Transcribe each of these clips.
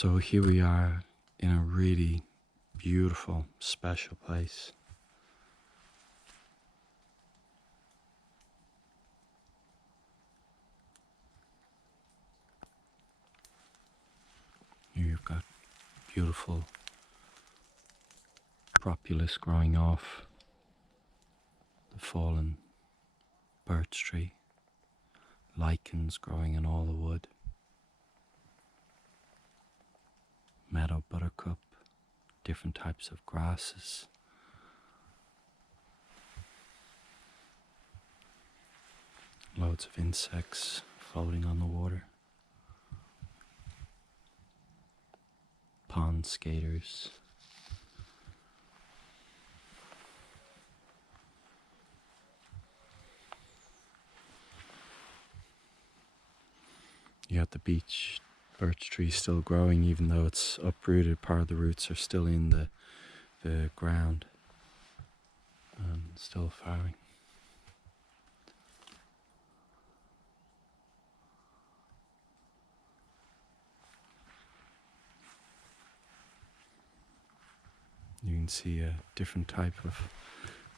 So here we are in a really beautiful, special place. Here you've got beautiful propolis growing off the fallen birch tree, lichens growing in all the wood, meadow buttercup, different types of grasses. Loads of insects floating on the water. Pond skaters. You got the beech birch tree still growing, even though it's uprooted. Part of the roots are still in the ground and still flowering. You can see a different type of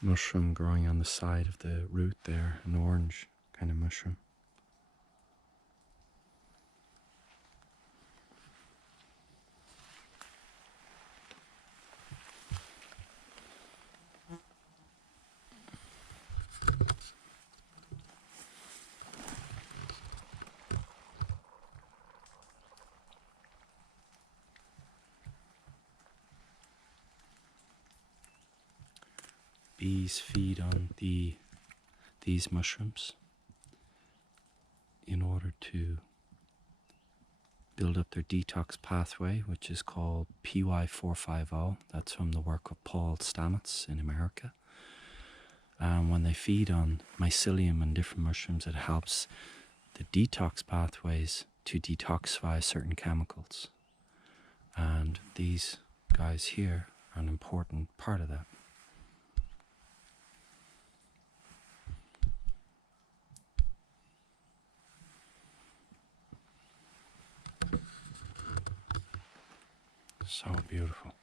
mushroom growing on the side of the root there, an orange kind of mushroom. Bees feed on these mushrooms in order to build up their detox pathway, which is called PY450. That's from the work of Paul Stamets in America. When they feed on mycelium and different mushrooms, it helps the detox pathways to detoxify certain chemicals. And these guys here are an important part of that. So beautiful.